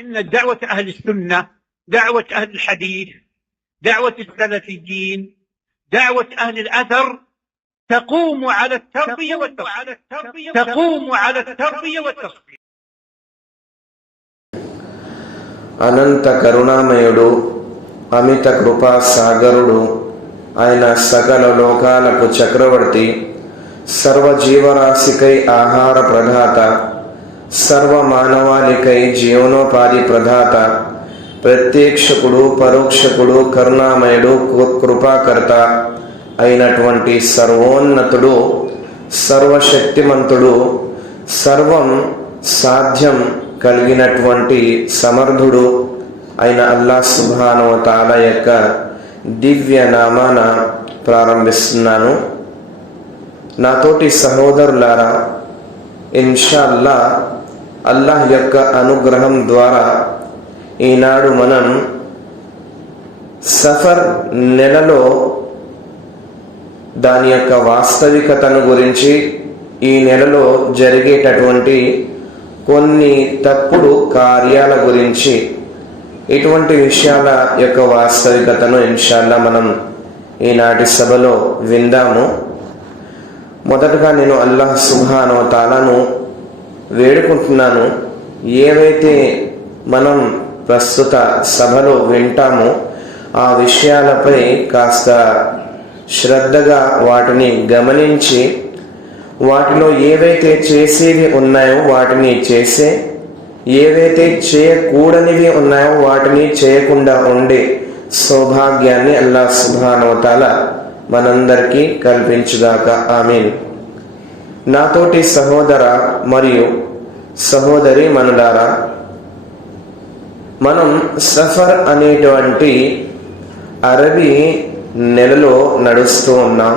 إن دعوة أهل السنة، دعوة أهل الحديث، دعوة السلفيين، دعوة أهل الأثر تقوم على التربية والتصفية. అనంత కరుణామయుడు, అమిత కృపా సాగరుడు ఆయన సకల లోకాలకు చక్రవర్తి, సర్వజీవరాశికై ఆహార ప్రదాత, సర్వ మానవాళికై జీవనోపాధి ప్రదాత, ప్రత్యక్షకుడు పరోక్షకుడు కరుణామయుడు కృపాకర్త అయినటువంటి సర్వోన్నతుడు, సర్వశక్తిమంతుడు, సర్వం సాధ్యం కలిగినటువంటి సమర్థుడు అయిన అల్లాహ్ సుబ్హానహు వ తఆలా యొక్క దివ్య నామాన ప్రారంభిస్తున్నాను. నాతోటి సహోదరులారా, ఇన్షాల్లా అల్లాహ్ యొక్క అనుగ్రహం ద్వారా ఈనాడు మనం సఫర్ నెలలో దాని యొక్క వాస్తవికతను గురించి, ఈ నెలలో జరిగేటటువంటి కొన్ని తప్పుడు కార్యాల గురించి, ఇటువంటి విషయాల యొక్క వాస్తవికతను ఇన్షాల్లా మనం ఈనాటి సభలో విందాము. మొదటగా నేను అల్లాహ్ సుబ్హానహు వ తఆలాను వేడుకుంటున్నాను, ఏవైతే మనం ప్రస్తుత సభలో వింటామో ఆ విషయాలపై కాస్త శ్రద్ధగా వాటిని గమనించి, వాటిలో ఏవైతే చేసేవి ఉన్నాయో వాటిని చేసే, ఏవైతే చేయకూడనివి ఉన్నాయో వాటిని చేయకుండా ఉండే సౌభాగ్యాన్ని అల్లాహ్ సుబ్హానహు వ తఆలా మనందరికీ కల్పించుగాక, ఆమీన్. నాతోటి సహోదర మరియు సహోదరి మనులారా, మనం సఫర్ అనేటువంటి అరబీ నెలలో నడుస్తూ ఉన్నాం.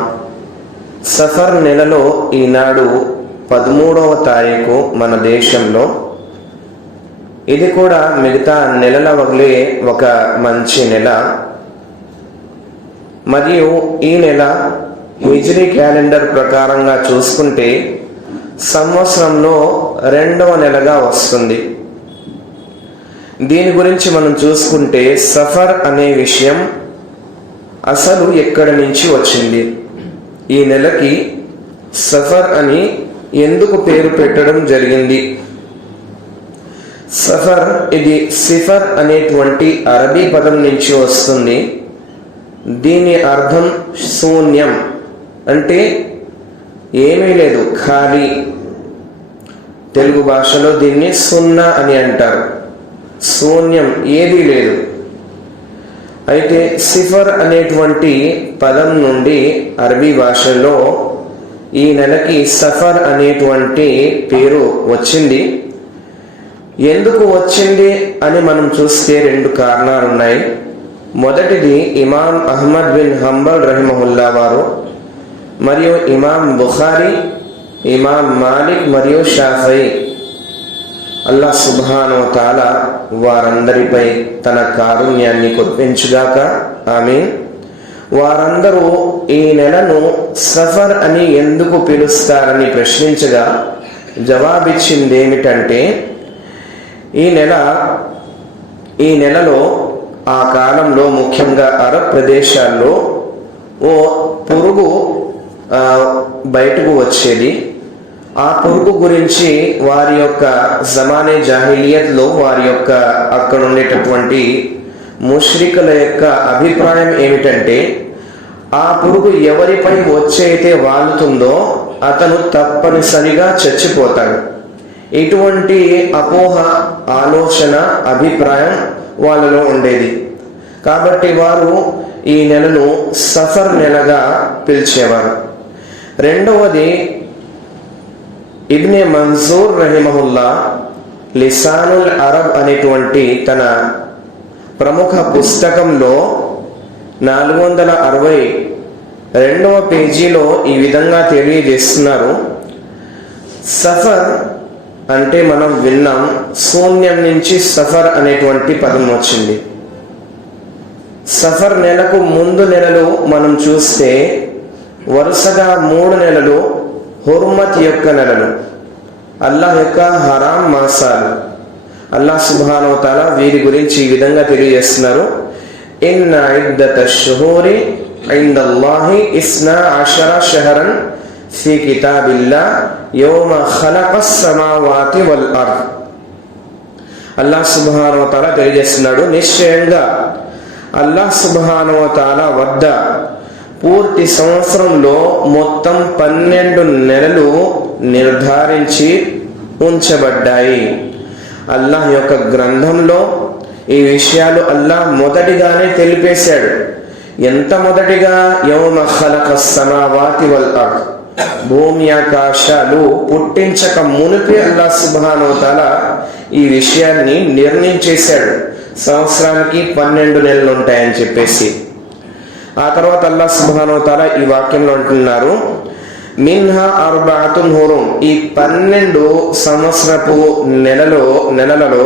సఫర్ నెలలో ఈనాడు 13వ తారీఖు మన దేశంలో. ఇది కూడా మిగతా నెలల వగలే ఒక మంచి నెల. మరియు ఈ నెల హిజ్రీ క్యాలెండర్ ప్రకారంగా చూసుకుంటే సంవత్సరంలో 2వ నెలగా వస్తుంది. దీని గురించి మనం చూసుకుంటే సఫర్ అనే విషయం అసలు ఎక్కడి నుంచి వచ్చింది, ఈ నెలకి సఫర్ అని ఎందుకు పేరు పెట్టడం జరిగింది? సఫర్ ఇది సిఫర్ అనేటువంటి అరబీ పదం నుంచి వస్తుంది. దీని అర్థం శూన్యం, అంటే ఏమీ లేదు, ఖాళీ. తెలుగు భాషలో దీన్ని సున్నా అని అంటారు, శూన్యం, ఏదీ లేదు. అయితే సిఫర్ అనేటువంటి పదం నుండి అరబీ భాషలో ఈ నెలకి సఫర్ అనేటువంటి పేరు వచ్చింది. ఎందుకు వచ్చింది అని మనం చూస్తే 2 కారణాలు ఉన్నాయి. మొదటిది ఇమాం అహ్మద్ బిన్ హంబల్ రహిమహుల్లా వారు, మరియు ఇమాం బుఖారీ, ఇమాం మాలిక్ మరియు షాఫీ, అల్లాహ్ సుబ్హానహు వ తఆలా వారందరిపై తన కారుణ్యాన్ని కురిపించుగాక, ఆమీన్. వారందరూ ఈ నెలను సఫర్ అని ఎందుకు పిలుస్తారని ప్రశ్నించగా జవాబిచ్చింది ఏమిటంటే, ఈ నెలలో ఆ కాలంలో ముఖ్యంగా అరబ్ ప్రదేశాల్లో ఓ పురుగు బయటకు వచ్చేది. ఆ పురుగు గురించి వారి యొక్క జమానే జాహిలియత్లో వారి యొక్క అక్కడ ఉండేటటువంటి ముష్రికుల యొక్క అభిప్రాయం ఏమిటంటే, ఆ పురుగు ఎవరిపై వచ్చైతే వాలుతుందో అతను తప్పనిసరిగా చచ్చిపోతాడు. ఇటువంటి అపోహ, ఆలోచన, అభిప్రాయం వాళ్ళలో ఉండేది. కాబట్టి వారు ఈ నెలను సఫర్ నెలగా పిలిచేవారు. రెండవది, ఇబ్నే మన్సూర్ రహిమహుల్లా లిసానుల్ అరబ్ అనేటువంటి తన ప్రముఖ పుస్తకంలో 462వ పేజీలో ఈ విధంగా తెలియజేస్తున్నారు. సఫర్ అంటే మనం విన్నాం, శూన్యం నుంచి సఫర్ అనేటువంటి పదం వచ్చింది. సఫర్ నెలకు ముందు నెలలు మనం చూస్తే వరుసగా 3 నెలలు హుర్మత్ యొక్క నెలలు, అల్లాహ్ యొక్క హరాం మాసాలు. అల్లాహ్ సుబ్హానహు వ తఆలా వీరి గురించి ఈ విధంగా తెలియజేస్తున్నారు. ఇన్న ఇద్దతష్ షుహూరి ఇందల్లాహి 12 షహరన్ ఫీ కితాబిల్లాహ్ యౌమ ఖలఖస్ సమావాతి వల్ అర్ద్. అల్లాహ్ సుబ్హానహు వ తఆలా తెలియజేస్తున్నాడు, నిశ్చయంగా అల్లాహ్ సుబ్హానహు వ తఆలా వద్ద పూర్తి సంవత్సరంలో మొత్తం 12 నెలలు నిర్ధారించి ఉంచబడ్డాయి. అల్లాహ్ యొక్క గ్రంథంలో ఈ విషయాలు అల్లాహ్ మొదటిగానే తెలిపేశాడు. ఎంత మొదటిగా? యౌమ ఖలఖస్ సమావాతి వల్ అర్ద్, భూమి ఆకాశాలు పుట్టించక మునిపే అల్లాహ్ సుబ్హానహు వ తఆలా ఈ విషయాన్ని నిర్ణయించేశాడు. సంవత్సరానికి 12 నెలలు ఉంటాయని చెప్పేసి. ఆ తర్వాత అల్లాహ్ సుబ్హానహు వ తఆలా ఈ వాక్యంలో అంటున్నారు, మిన్హా అర్బఅతున్ హురుమ్, ఈ 12 సంవత్సరపు నెలలలో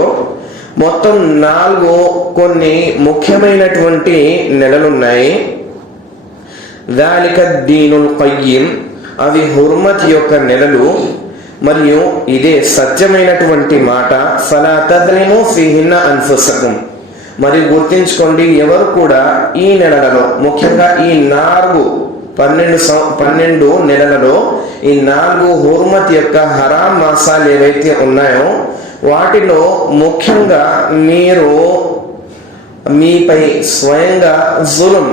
మొత్తం 4 కొన్ని ముఖ్యమైనటువంటి నెలలున్నాయి. దాలిక దీనుల్ ఖయ్యిం, అవి హుర్మత్ యొక్క నెలలు మరియు ఇదే సత్యమైనటువంటి మాట. ఫలా తద్లిము ఫీహిన్న అన్ఫుసకుం, మరి గుర్తించుకోండి, ఎవరు కూడా ఈ నెలలలో, ముఖ్యంగా ఈ 12 నెలలలో ఈ 4 హుర్మత్ యొక్క హరాం మాసాలు ఏవైతే ఉన్నాయో వాటిలో ముఖ్యంగా మీరు మీపై స్వయంగా జులుం,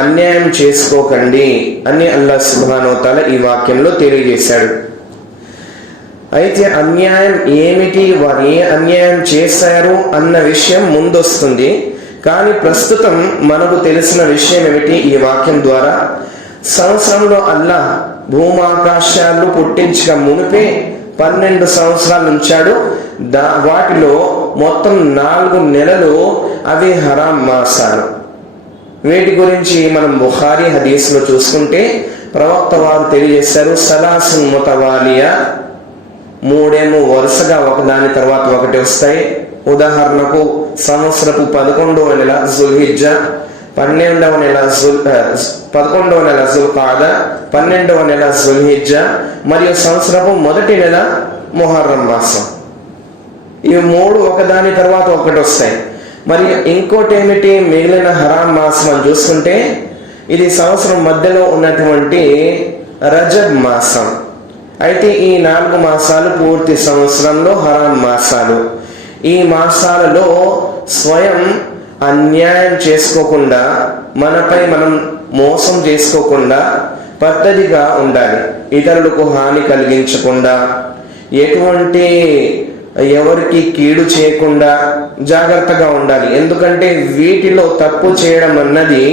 అన్యాయం చేసుకోకండి అని అల్లాహ్ సుబ్హానహు వ తఆలా ఈ వాక్యంలో తెలియజేశాడు. అయితే అన్యాయం ఏమిటి, వారు ఏ అన్యాయం చేశారు అన్న విషయం ముందొస్తుంది. కానీ ప్రస్తుతం మనకు తెలిసిన విషయం ఏమిటి? ఈ వాక్యం ద్వారా సంవత్సరంలో అల్లాహ్ భూమాకాశాలు పుట్టించక మునిపే 12 సంవత్సరాలు ఉంచాడు. వాటిలో మొత్తం 4 నెలలు అవి హరాం మాసాలు. వీటి గురించి మనం బుఖారీ హదీస్లో చూసుకుంటే ప్రవక్త వారు తెలియజేశారు, సలాసున్ ముతవాలియా, 3 వరుసగా ఒకదాని తర్వాత ఒకటి వస్తాయి. ఉదాహరణకు సంవత్సరపు 11వ నెల జుల్హిజ్జా, 12వ నెల 11వ నెల జుల్ఖాదా, 12వ నెల జుల్హిజ్జా మరియు సంవత్సరపు మొదటి నెల ముహర్రం మాసం. ఇవి 3 ఒకదాని తర్వాత ఒకటి వస్తాయి. మరి ఇంకోటి ఏమిటి? మిగిలిన హరాం మాసం అని చూసుకుంటే ఇది సంవత్సరం మధ్యలో ఉన్నటువంటి రజబ్ మాసం. అయితే ఈ 4 మాసాలు పూర్తి సంవత్సరంలో హరాం మాసాలు. ఈ మాసాలలో స్వయం అన్యాయం చేసుకోకుండా, మనపై మనం మోసం చేసుకోకుండా పద్ధతిగా ఉండాలి. ఇతరులకు హాని కలిగించకుండా, ఎవరికి కీడు చేయకుండా జాగ్రత్తగా ఉండాలి. ఎందుకంటే వీటిలో తప్పు చేయడం అన్నది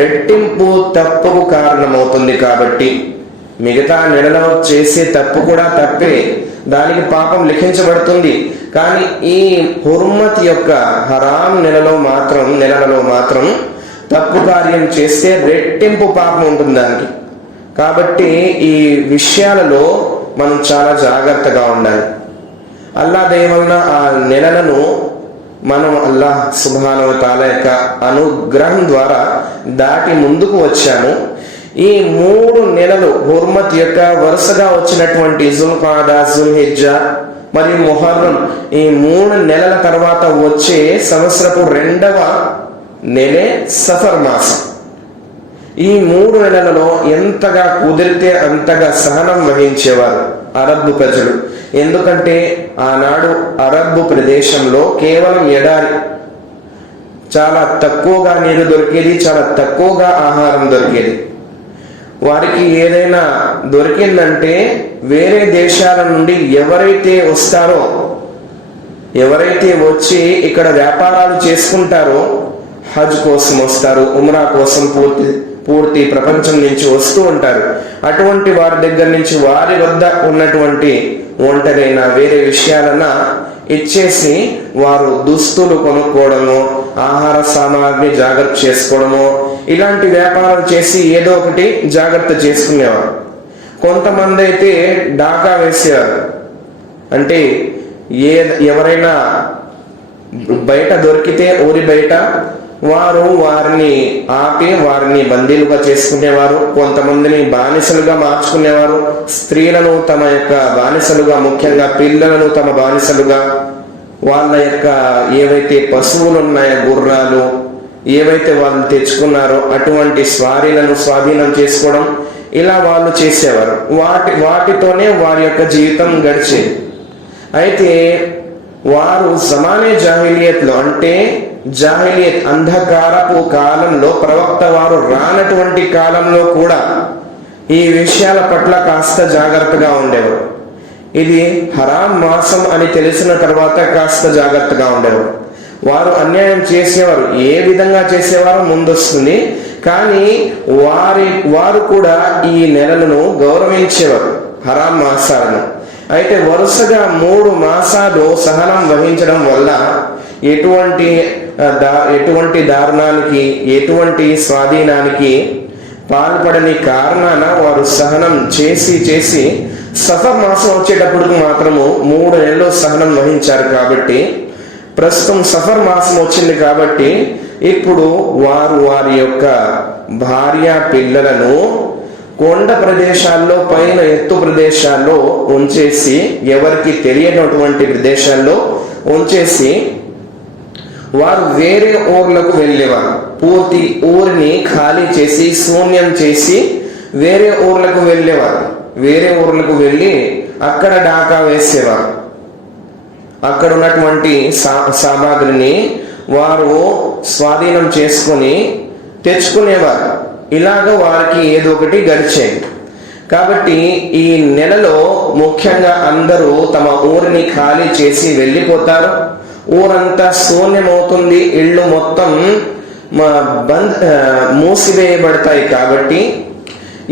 రెట్టింపు తప్పుకు కారణమవుతుంది. కాబట్టి మిగతా నెలలో చేసే తప్పు కూడా తప్పే, దానికి పాపం లిఖించబడుతుంది. కానీ ఈ హుర్మత్ యొక్క హరాం నెలలో మాత్రం తప్పు కార్యం చేస్తే రెట్టింపు పాపం ఉంటుంది దానికి. కాబట్టి ఈ విషయాలలో మనం చాలా జాగ్రత్తగా ఉండాలి. అల్లాహ్ దయ వలన ఆ నెలలను మనం అల్లాహ్ సుబ్హానహు వ తఆలా యొక్క అనుగ్రహం ద్వారా దాటి ముందుకు వచ్చాము. ఈ 3 నెలలు హుర్మత్ యొక్క వరుసగా వచ్చినటువంటి జుల్ఖాదా, జుల్హిజ్జా మరియు ముహర్రం, ఈ 3 నెలల తర్వాత వచ్చే సంవత్సరపు 2వ నెలే సఫర్ మాసం. ఈ 3 నెలలలో ఎంతగా కుదిరితే అంతగా సహనం వహించేవారు అరబ్బు ప్రజలు. ఎందుకంటే ఆనాడు అరబ్బు ప్రదేశంలో కేవలం ఎడారి, చాలా తక్కువగా నీరు దొరికేది, చాలా తక్కువగా ఆహారం దొరికేది. వారికి ఏదైనా దొరికిందంటే వేరే దేశాల నుండి ఎవరైతే వచ్చి ఇక్కడ వ్యాపారాలు చేసుకుంటారో, హజ్ కోసం వస్తారు, ఉమ్రా కోసం పూర్తి ప్రపంచం నుంచి వస్తూ ఉంటారు. అటువంటి వారి దగ్గర నుంచి వారి వద్ద ఉన్నటువంటి ఒంటరైన వేరే విషయాలన్నా ఇచ్చేసి వారు దుస్తులు కొనుక్కోవడము, ఆహార సామాగ్రి జాగ్రత్త చేసుకోవడము, ఇలాంటి వ్యాపారాలు చేసి ఏదో ఒకటి జాగ్రత్త చేసుకునేవారు. కొంతమంది అయితే డాకా వేసేవారు. అంటే ఎవరైనా బయట దొరికితే ఊరి బయట వారిని ఆపి వారిని బందీలుగా చేసుకునేవారు. కొంతమందిని బానిసలుగా మార్చుకునేవారు. స్త్రీలను తమ యొక్క బానిసలుగా, ముఖ్యంగా పిల్లలను తమ బానిసలుగా, వాళ్ళ యొక్క ఏవైతే పశువులు ఉన్నాయో, గుర్రాలు ఏవైతే వాళ్ళు తెచ్చుకున్నారో అటువంటి స్వారీలను స్వాధీనం చేసుకోవడం, ఇలా వాళ్ళు చేసేవారు. వాటితోనే వారి యొక్క జీవితం గడిచేది. అయితే వారు జమానే జాహిలియత్లో, అంటే జాహిలియత్ అంధకారపు కాలంలో, ప్రవక్త వారు రానటువంటి కాలంలో కూడా ఈ విషయాల పట్ల కాస్త జాగ్రత్తగా ఉండేవారు. ఇది హరాం మాసం అని తెలిసిన తర్వాత కాస్త జాగ్రత్తగా ఉండేవారు. వారు అన్యాయం చేసేవారు. ఏ విధంగా చేసేవారో ముందొస్తుంది, కానీ వారు కూడా ఈ నెలలను గౌరవించేవారు, హరాం మాసాలను. అయితే వరుసగా 3 మాసాలు సహనం వహించడం వల్ల ఎటువంటి దారుణానికి, ఎటువంటి స్వాధీనానికి పాల్పడని కారణాన వారు సహనం చేసి సఫర్ మాసం వచ్చేటప్పటికి మాత్రము 3 నెలలు సహనం వహించారు. కాబట్టి ప్రస్తుతం సఫర్ మాసం వచ్చింది కాబట్టి ఇప్పుడు వారి యొక్క భార్య పిల్లలను కొండ ప్రదేశాల్లో, పైన ఎత్తు ప్రదేశాల్లో ఉంచేసి, ఎవరికి తెలియనటువంటి ప్రదేశాల్లో ఉంచేసి వారు వేరే ఊర్లకు వెళ్ళేవారు. పూర్తి ఊరిని ఖాళీ చేసి, శూన్యం చేసి వేరే ఊర్లకు వెళ్ళేవారు. వేరే ఊర్లకు వెళ్ళి అక్కడ డాకా వేసేవారు. అక్కడ ఉన్నటువంటి సామాగ్రిని వారు స్వాధీనం చేసుకొని తెచ్చుకునేవారు. ఇలాగ వారికి ఏదో ఒకటి గడిచేది. కాబట్టి ఈ నెలలో ముఖ్యంగా అందరూ తమ ఊరిని ఖాళీ చేసి వెళ్ళిపోతారు. ఊరంతా శూన్యమవుతుంది, ఇళ్ళు మొత్తం మూసివేయబడతాయి. కాబట్టి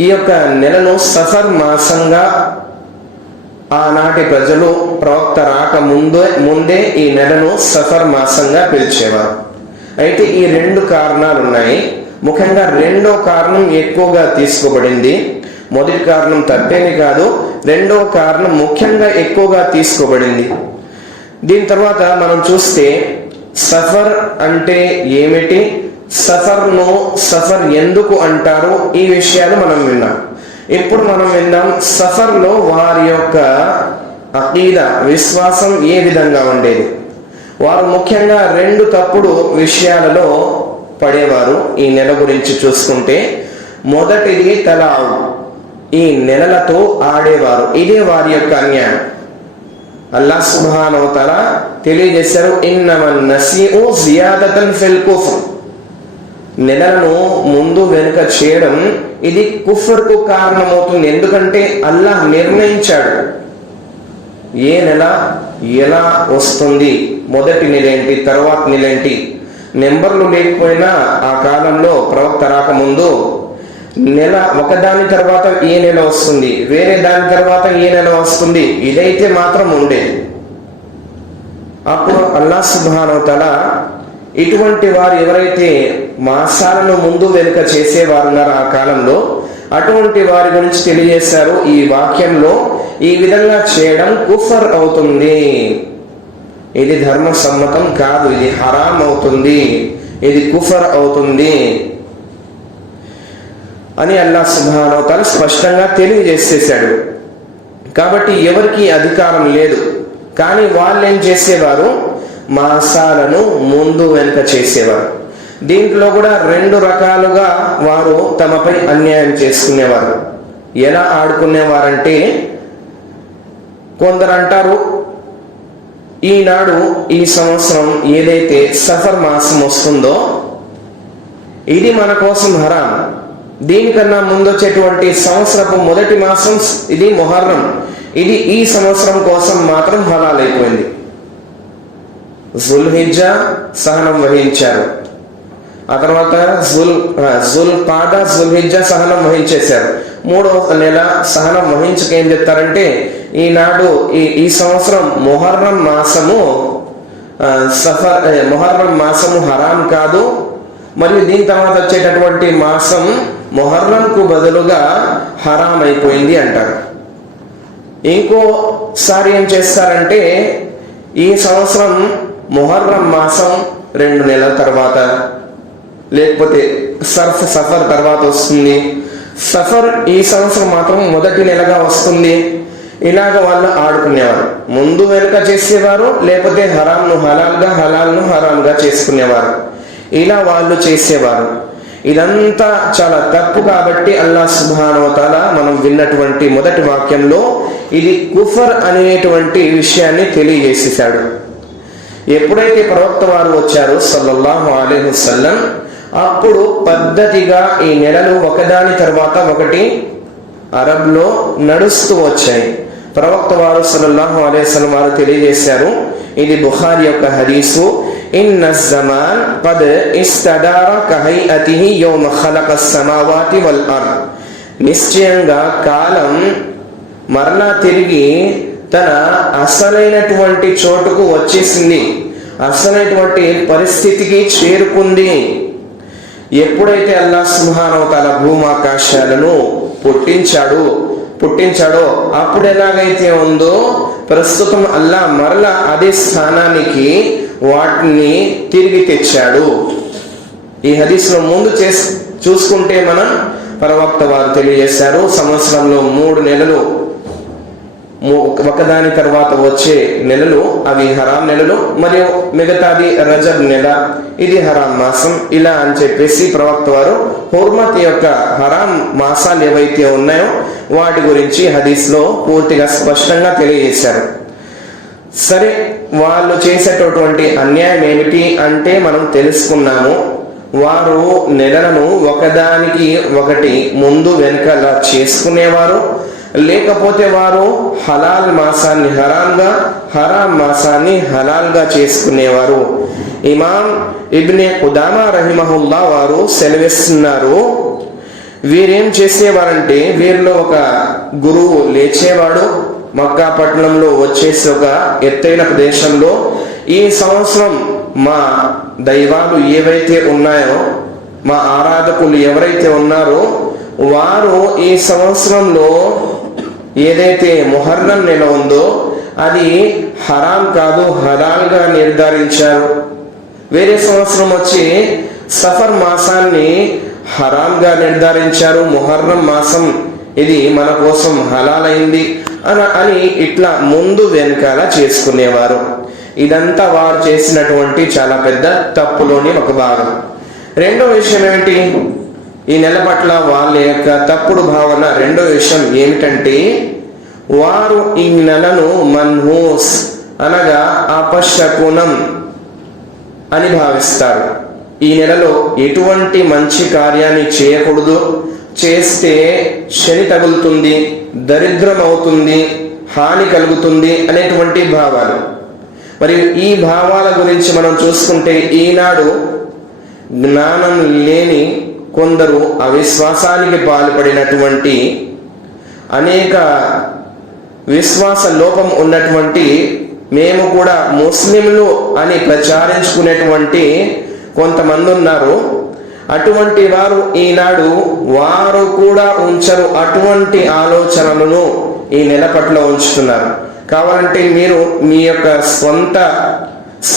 ఈ యొక్క నెలను సఫర్ మాసంగా ఆనాటి ప్రజలు ప్రవక్త రాక ముందే ఈ నెలను సఫర్ మాసంగా పిలిచేవారు. అయితే ఈ 2 కారణాలు ఉన్నాయి. ముఖ్యంగా 2వ కారణం ఎక్కువగా తీసుకోబడింది. మొదటి కారణం తప్పేమి కాదు, 2వ కారణం ముఖ్యంగా ఎక్కువగా తీసుకోబడింది. దీని తర్వాత మనం చూస్తే సఫర్ అంటే ఏమిటి, సఫర్ ఎందుకు అంటారు, ఈ విషయాలు మనం విన్నాం. ఇప్పుడు మనం విందాం సఫర్లో వారి యొక్క అకీదా, విశ్వాసం ఏ విధంగా ఉండేది. వారు ముఖ్యంగా 2 తప్పుడు విషయాలలో పడేవారు. ఈ నెల గురించి చూసుకుంటే మొదటిది తలావ్, ఈ నెలలతో ఆడేవారు. ఇదే వారి యొక్క అన్యాయం. అల్లాహ్ సుబ్హానహు వ తఆలా తెలియజేశారు, ఇన్నమన్ నసీఉ జియాదతన్ ఫిల్ కుఫ్ర్. నెలను ముందు వెనుక చేయడం ఇది కుఫర్కు కారణమవుతుంది. ఎందుకంటే అల్లాహ్ నిర్ణయించాడు ఏ నెల ఎలా వస్తుంది, మొదటి నెల ఏంటి, తర్వాత నెల ఏంటి. నెంబర్లు లేకపోయినా ఆ కాలంలో ప్రవక్త రాకముందు నెల ఒకదాని తర్వాత ఏ నెల వస్తుంది, వేరే దాని తర్వాత ఏ నెల వస్తుంది, ఇదైతే మాత్రం ఉండేది. అప్పుడు అల్లాహ్ సుబ్హానహు వ తఆలా ఇటువంటి వారు ఎవరైతే మాసాలను ముందు వెనుక చేసేవారున్నారో ఆ కాలంలో, అటువంటి వారి గురించి తెలియజేశారు ఈ వాక్యంలో. ఈ విధంగా చేయడం కుఫర్ అవుతుంది, ఇది ధర్మ సమ్మతం కాదు, ఇది హరాం అవుతుంది, ఇది కుఫర్ అవుతుంది అని అల్లాహ్ సుబ్హానహు వ తఆలా స్పష్టంగా తెలియజేసేశాడు. కాబట్టి ఎవరికి అధికారం లేదు. కానీ వాళ్ళు ఏం చేసేవారు, మాసాలను ముందు వెనుక చేసేవారు. దీంట్లో కూడా 2 రకాలుగా వారు తమపై అన్యాయం చేసుకునేవారు. ఎలా ఆడుకునేవారంటే, కొందరు అంటారు ఈనాడు ఈ సంవత్సరం ఏదైతే సఫర్ మాసం వస్తుందో ఇది మన కోసం హరాం, దీనికన్నా ముందొచ్చేటువంటి సంవత్సరపు మొదటి మాసం ఇది మొహర్రం, ఇది ఈ సంవత్సరం కోసం మాత్రం హలాల్ అయిపోయింది. జుల్హిజ్జా సహనం వహించారు, ఆ తర్వాత జుల్హిజ్జా సహనం వహించేశారు. 3వ నెల సహనం వహించక ఏం చెప్తారంటే, ఈనాడు ఈ సంవత్సరం మొహర్రం మాసము హరాం కాదు, మరియు దీని తర్వాత వచ్చేటటువంటి మాసం మొహర్రంకు బదులుగా హరాం అయిపోయింది అంటారు. ఇంకోసారి ఏం చేస్తారంటే, ఈ సంవత్సరం మొహర్రం మాసం 2 నెలల తర్వాత, లేకపోతే సఫర్ తర్వాత వస్తుంది, సఫర్ ఈ సంవత్సరం మాత్రం మొదటి నెలగా వస్తుంది. ఇలాగ వాళ్ళు ఆడుకునేవారు. ముందు వెనుక చేసేవారు, లేకపోతే హరాంను హలాల్గా హలాల్ను హరాంగా చేసుకునేవారు. ఇలా వాళ్ళు చేసేవారు. ఇదంతా చాలా తప్పు. కాబట్టి అల్లాహ్ సుబ్హానహు వ తఆలా మనం విన్నటువంటి మొదటి వాక్యంలో ఇది కుఫర్ అనేటువంటి విషయాన్ని తెలియజేసేశాడు. ఎప్పుడైతే ప్రవక్త వారు వచ్చారో సల్లల్లాహు అలైహి వసల్లం, అప్పుడు పద్ధతిగా ఈ నెలలు ఒకదాని తర్వాత ఒకటి అరబ్లో నడుస్తూ వచ్చాయి. ప్రవక్త వారు సల్లల్లాహు అలైహి వసల్లం వారు తెలియజేశారు, ఇది బుఖారి యొక్క హదీసు, ఇన్న జమాన్ ఖద్ ఇస్తదార కహైఅతిహి యౌమ ఖలఖస్ సమావాతి వల్ అర్ద్. నిశ్చయంగా కాలం మరలా తిరిగి తన అసలైనటువంటి చోటుకు వచ్చేసింది, అసలైనటువంటి పరిస్థితికి చేరుకుంది. ఎప్పుడైతే అల్లాహ్ సుబ్హానహు వ తఆలా భూమాకాశాలను పుట్టించాడో అప్పుడు ఎలాగైతే ఉందో ప్రస్తుతం అల్లాహ్ మరలా అదే స్థానానికి వాటిని తిరిగి తెచ్చాడు. ఈ హదీస్లో ముందు చూసుకుంటే మనం ప్రవక్త వారు తెలియజేశారు, సంవత్సరంలో 3 నెలలు ఒకదాని తర్వాత వచ్చే నెలలు అవి హరాం నెలలు, మరియు మిగతాది రజబ్ నెల, ఇది హరాం మాసం. ఇలా అని చెప్పేసి ప్రవక్త వారు హుర్మత్ యొక్క హరాం మాసాలు ఏవైతే ఉన్నాయో వాటి గురించి హదీస్లో పూర్తిగా స్పష్టంగా తెలియజేశారు. సరే, వాళ్ళు చేసేటటువంటి అన్యాయం ఏమిటి అంటే మనం తెలుసుకున్నాము. వారు నెలలను ఒకదానికి ఒకటి ముందు వెనకాల చేసుకునేవారు, లేకపోతే వారు హలాల్ మాసాన్ని హరాంగా, హరాం మాసాన్ని హలాల్గా చేసుకునేవారు. ఇమాం ఇబ్నే ఖుదామా రహిమహుల్లా వారు సెలవిస్తున్నారు, వీరేం చేసేవారంటే వీరిలో ఒక గురువు లేచేవాడు, మక్కా పట్టణంలో వచ్చేసి ఒక ఎత్తైన ప్రదేశంలో, ఈ సంవత్సరం మా దైవాలు ఏవైతే ఉన్నాయో, మా ఆరాధకులు ఎవరైతే ఉన్నారో వారు ఈ సంవత్సరంలో ఏదైతే ముహర్రం నెల ఉందో అది హరాం కాదు హలాల్గా నిర్ధారించారు. వేరే సంవత్సరం వచ్చి సఫర్ మాసాన్ని హరాంగా నిర్ధారించారు, ముహర్రం మాసం ఇది మన కోసం హలాల్ అయింది అని ఇట్లా ముందు వెనకాల చేసుకునేవారు. ఇదంతా వారు చేసినటువంటి చాలా పెద్ద తప్పులోని ఒక భాగం. రెండో విషయం ఏమిటి? ఈ నెల పట్ల వాళ్ళ యొక్క తప్పుడు భావన. రెండో విషయం ఏమిటంటే వారు ఈ నెలను మన్హూస్ అనగా అపశకునం అని భావిస్తారు. ఈ నెలలో ఎటువంటి మంచి కార్యాన్ని చేయకూడదు, చేస్తే శని తగులుతుంది, దరిద్రం అవుతుంది, హాని కలుగుతుంది అనేటువంటి భావాలు. మరియు ఈ భావాల గురించి మనం చూసుకుంటే ఈనాడు జ్ఞానం లేని కొందరు అవిశ్వాసానికి పాల్పడినటువంటి, అనేక విశ్వాస లోపం ఉన్నటువంటి, మేము కూడా ముస్లింలు అని ప్రచారించుకునేటువంటి కొంతమంది ఉన్నారు. అటువంటి వారు ఈనాడు వారు కూడా ఉంచరు, అటువంటి ఆలోచనలను ఈ నెల పట్ల ఉంచుతున్నారు. కావాలంటే మీరు మీ యొక్క సొంత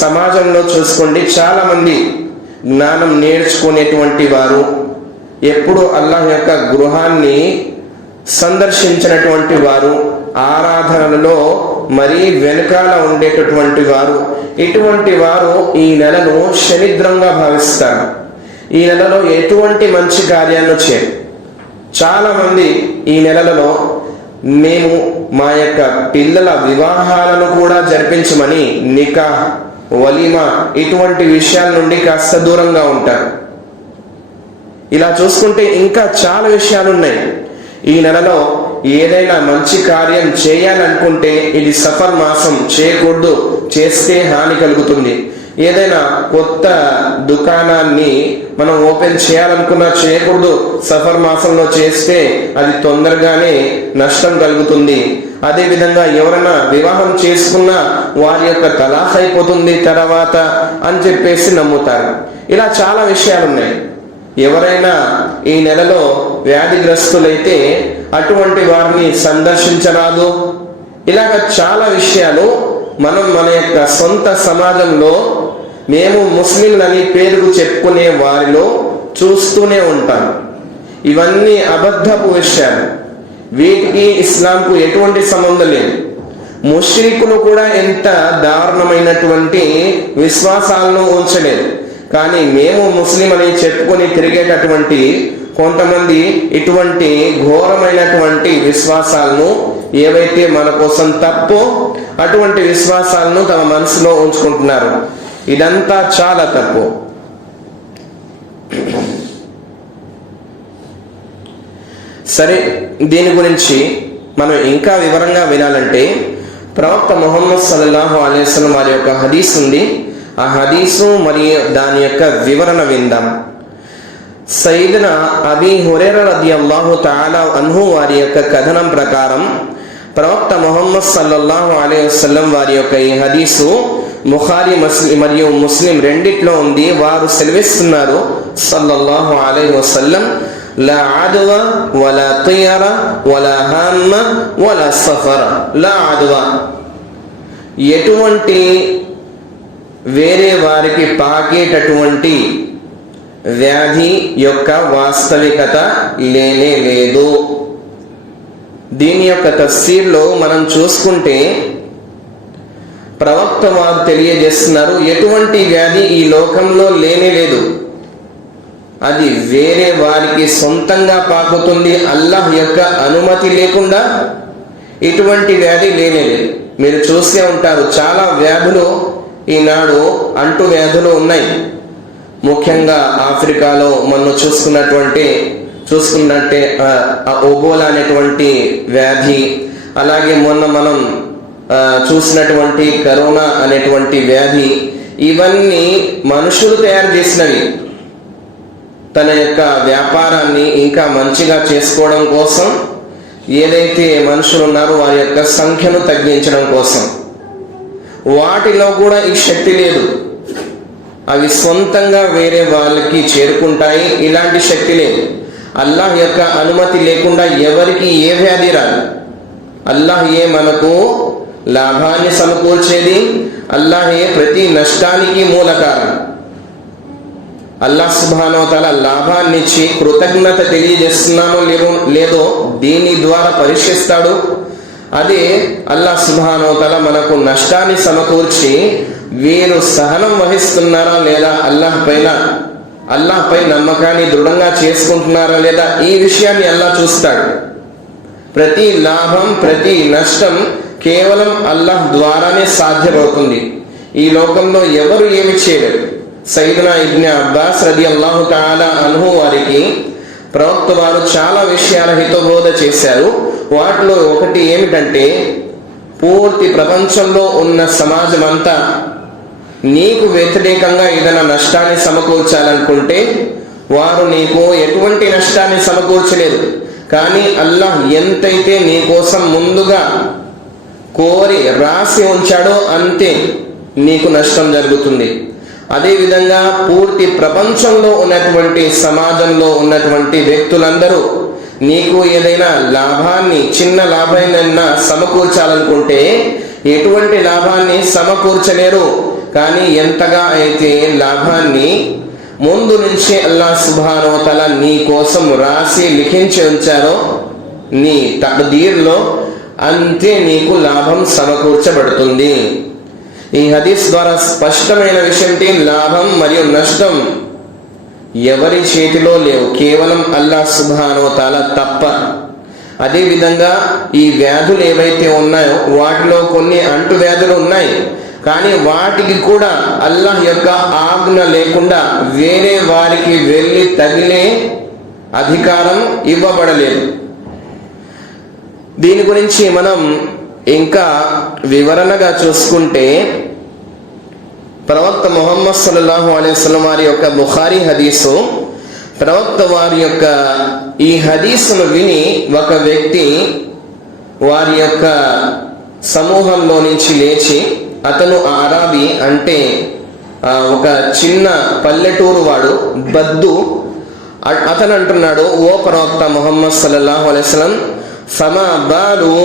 సమాజంలో చూసుకోండి, చాలా మంది జ్ఞానం నేర్చుకునేటువంటి వారు ఎప్పుడు అల్లాహ్ యొక్క గృహాన్ని సందర్శించినటువంటి వారు, ఆరాధనలలో మరీ వెనుకాల ఉండేటటువంటి వారు, ఇటువంటి వారు ఈ నెలను శనిద్రంగా భావిస్తారు. ఈ నెలలో ఎటువంటి మంచి కార్యాలను చేయరు. చాలా మంది ఈ నెలలో మేము మా యొక్క పిల్లల వివాహాలను కూడా జరిపించమని నికాహ్, వలీమా ఇటువంటి విషయాల నుండి కాస్త దూరంగా ఉంటారు. ఇలా చూసుకుంటే ఇంకా చాలా విషయాలు ఉన్నాయి. ఈ నెలలో ఏదైనా మంచి కార్యం చేయాలనుకుంటే ఇది సఫర్ మాసం, చేయకూడదు, చేస్తే హాని కలుగుతుంది. ఏదైనా కొత్త దుకాణాన్ని మనం ఓపెన్ చేయాలనుకున్నా చేయకూడదు, సఫర్ మాసంలో చేస్తే అది తొందరగానే నష్టం కలుగుతుంది. అదేవిధంగా ఎవరైనా వివాహం చేసుకున్నా వారి యొక్క తలాఖ్ అయిపోతుంది తర్వాత అని చెప్పేసి నమ్ముతారు. ఇలా చాలా విషయాలు ఉన్నాయి. ఎవరైనా ఈ నెలలో వ్యాధిగ్రస్తులైతే అటువంటి వారిని సందర్శించరాదు. ఇలాగ చాలా విషయాలు మనం మన యొక్క సొంత సమాజంలో మేము ముస్లింలని పేరుకు చెప్పుకునే వారిలో చూస్తూనే ఉంటాం. ఇవన్నీ అబద్ధపు విషయాలు. వీటికి ఇస్లాంకు ఎటువంటి సంబంధం లేదు. ముష్రికులు కూడా ఎంత దారుణమైనటువంటి విశ్వాసాలను ఉంచలేదు. కానీ మేము ముస్లిం అని చెప్పుకొని తిరిగేటటువంటి కొంతమంది ఇటువంటి ఘోరమైనటువంటి విశ్వాసాలను, ఏవైతే మన కోసం తప్పో అటువంటి విశ్వాసాలను తమ మనసులో ఉంచుకుంటున్నారు. ఇదంతా చాలా తప్పు. సరే, దీని గురించి మనం ఇంకా వివరంగా వినాలంటే ప్రవక్త ముహమ్మద్ సల్లల్లాహు అలైహి వసల్లం వారి యొక్క హదీస్ ఉంది. ఆ హదీసు మరియు దాని యొక్క వివరణ విందాం. సయ్యిదునా అబీ హురైరా రదియల్లాహు తఆలా అన్హు వారి యొక్క కథనం ప్రకారం ప్రవక్త ముహమ్మద్ సల్లల్లాహు అలైహి వసల్లం వారి యొక్క ఈ హదీసు బుఖారీ మరియు ముస్లిం రెండిట్లో ఉంది. వారు సెలవిస్తున్నారు, సల్లల్లాహు అలైహి వసల్లం, లా అద్వ వలా తియర వలా హామ్మ వలా సఫర. లా అద్వ, ఎటువంటి వేరే వారికి పాకేటటువంటి వ్యాధి యొక్క వాస్తవికత లేనే లేదు. దీని యొక్క తఫ్సీర్లో మనం చూసుకుంటే ప్రవక్త వారు తెలియజేస్తున్నారు, ఎటువంటి వ్యాధి ఈ లోకంలో లేనే లేదు. అది వేరే వారికి సొంతంగా పాకుతుంది. అల్లాహ్ యొక్క అనుమతి లేకుండా ఇటువంటి వ్యాధి లేనే లేదు. మీరు చూస్తూ ఉంటారు, చాలా వ్యాధులు ఈనాడు అంటు వ్యాధులు ఉన్నాయి. ముఖ్యంగా ఆఫ్రికాలో మనం చూసుకున్నట్టే ఒబోలా అనేటువంటి వ్యాధి, అలాగే మొన్న మనం చూసినటువంటి కరోనా అనేటువంటి వ్యాధి, ఇవన్నీ మనుషులు తయారు చేసినవి. తన యొక్క వ్యాపారాన్ని ఇంకా మంచిగా చేసుకోవడం కోసం, ఏదైతే మనుషులు ఉన్నారో వారి యొక్క సంఖ్యను తగ్గించడం కోసం. వాటిలో కూడా ఈ శక్తి లేదు. అవి సొంతంగా వేరే వాళ్ళకి చేరుకుంటాయి. ఇలాంటి శక్తి లేదు. అల్లాహ్ యొక్క అనుమతి లేకుండా ఎవరికి ఏ వ్యాధి రాదు. అల్లాహే మనకు లాభాన్ని సమకూర్చేది, అల్లాహే ప్రతి నష్టానికి మూల కారణం. అల్లాహ్ సుబ్హానహు వ తఆలా లాభాన్ని ఇచ్చి కృతజ్ఞత తెలియజేస్తున్నామో లేదో దీని ద్వారా పరీక్షిస్తాడు. అదే అల్లాహ్ సుబ్హానహు వ తఆలా మనకు నష్టాన్ని సమకూర్చి వీరు సహనం వహిస్తున్నారా లేదా, అల్లాహ్ పై నమ్మకాన్ని దృఢంగా చేసుకుంటున్నారా లేదా, ఈ విషయాన్ని అల్లాహ్ చూస్తాడు. ప్రతి లాభం, ప్రతి నష్టం కేవలం అల్లాహ్ ద్వారానే సాధ్యమవుతుంది. ఈ లోకంలో ఎవరు ఏమి చేయలేరు. సయ్యిదునా ఇబ్న్ అబ్బాస్ రదియల్లాహు తఆలా అన్హు వారికి ప్రవక్త వారు చాలా విషయాల హితబోధ చేశారు. వాటిలో ఒకటి ఏమిటంటే, పూర్తి ప్రపంచంలో ఉన్న సమాజం అంతా నీకు వ్యతిరేకంగా ఏదైనా నష్టాన్ని సమకూర్చాలనుకుంటే వారు నీకు ఎటువంటి నష్టాన్ని సమకూర్చలేదు. కానీ అల్లాహ్ ఎంతైతే నీ కోసం ముందుగా కోరి రాసి ఉంచాడో అంతే నీకు నష్టం జరుగుతుంది. అదేవిధంగా పూర్తి ప్రపంచంలో ఉన్నటువంటి సమాజంలో ఉన్నటువంటి వ్యక్తులందరూ నీకు ఏదైనా లాభాన్ని, చిన్న లాభాన్నైనా సమకూర్చాలనుకుంటే ఎటువంటి లాభాన్ని సమకూర్చలేరు. కానీ ఎంతగా అయితే లాభాన్ని ముందు నుంచి అల్లాహ్ సుబ్హానహు వ తఆలా నీ కోసం రాసి లిఖించి ఉంచారో నీ తక్దీర్లో, అంతే నీకు లాభం సమకూర్చబడుతుంది. ఈ హదీస్ ద్వారా స్పష్టమైన విషయం ఏంటి? లాభం మరియు నష్టం ఎవరి చేతిలో లేవు, కేవలం అల్లాహ్ సుబ్హానహు వ తఆలా తప్ప. అదేవిధంగా ఈ వ్యాధులు ఏవైతే ఉన్నాయో వాటిలో కొన్ని అంటు వ్యాధులు ఉన్నాయి. కానీ వాటికి కూడా అల్లాహ్ యొక్క ఆజ్ఞ లేకుండా వేరే వారికి వెళ్ళి తగిలే అధికారం ఇవ్వబడలేదు. దీని గురించి మనం ఇంకా వివరణగా చూసుకుంటే ప్రవక్త ముహమ్మద్ సల్లల్లాహు అలైహి వసల్లం వారి యొక్క బుఖారీ హదీసు, ప్రవక్త వారి యొక్క ఈ హదీసును విని ఒక వ్యక్తి వారి యొక్క సమూహంలో నుంచి లేచి, అతను ఆరాబీ అంటే ఒక చిన్న పల్లెటూరు వాడు, బద్దు. అతను అంటున్నాడు, ఓ ప్రవక్త ముహమ్మద్ సల్లల్లాహు అలైహి వసల్లం, ఫమా బాలు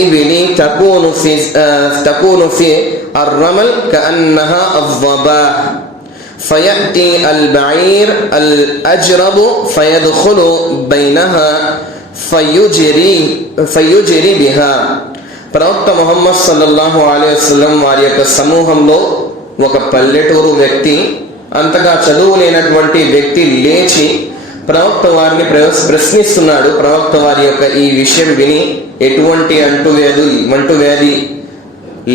ఇబ్ని తకూను ఫి అర్రమల్ కఅన్నహా అవ్వబాహ్ ఫయأتي البعير الأجرب فيدخل بينها ఫయుజిరి బిహా. ప్రవక్త ముహమ్మద్ సల్లల్లాహు అలైహి వసల్లం వారి యొక్క సమూహంలో ఒక పల్లెటూరు వ్యక్తి, అంతగా చదువు లేనటువంటి వ్యక్తి లేచి ప్రవక్త వారిని ప్రశ్నిస్తున్నాడు. ప్రవక్త వారి యొక్క ఈ విషయం విని ఎటువంటి అంటువ్యాధి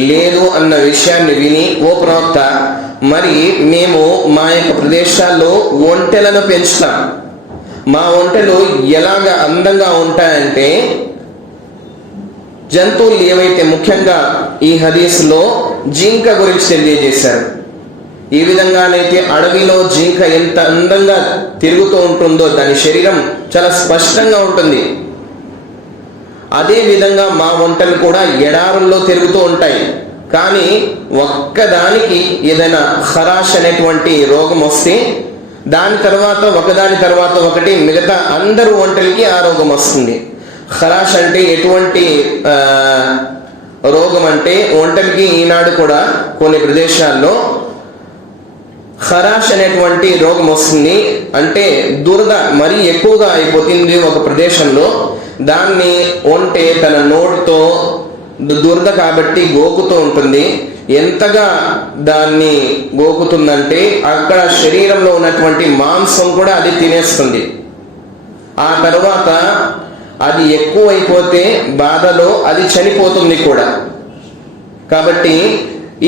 లేదు అన్న విషయాన్ని విని, ఓ ప్రవక్త, మరి మేము మా యొక్క ప్రదేశాల్లో ఒంటెలను పెంచుతాం. మా ఒంటెలు ఎలాగ అందంగా ఉంటాయంటే, జంతువులు ఏవైతే, ముఖ్యంగా ఈ హదీస్లో జింక గురించి తెలియజేశారు. ఈ విధంగానైతే అడవిలో జింక ఎంత అందంగా తిరుగుతూ ఉంటుందో, దాని శరీరం చాలా స్పష్టంగా ఉంటుంది. అదే విధంగా మా ఒంటలు కూడా ఎడారుల్లో తిరుగుతూ ఉంటాయి. కానీ ఒక్కదానికి ఏదైనా ఖరాష్ అనేటువంటి రోగం వస్తే దాని తర్వాత ఒకదాని తర్వాత ఒకటి మిగతా అందరు ఒంటలకి ఆ రోగం వస్తుంది. ఖరాష్ అంటే ఎటువంటి రోగం అంటే, ఒంటలకి ఈనాడు కూడా కొన్ని ప్రదేశాల్లో ఖరాష్ అనేటువంటి రోగం వస్తుంది. అంటే దురద మరీ ఎక్కువగా అయిపోతుంది ఒక ప్రదేశంలో. దాన్ని ఒంటె తన నోటితో, దురద కాబట్టి గోకుతూ ఉంటుంది. ఎంతగా దాన్ని గోకుతుందంటే అక్కడ శరీరంలో ఉన్నటువంటి మాంసం కూడా అది తినేస్తుంది. ఆ తర్వాత అది ఎక్కువైపోతే బాధలో అది చనిపోతుంది కూడా. కాబట్టి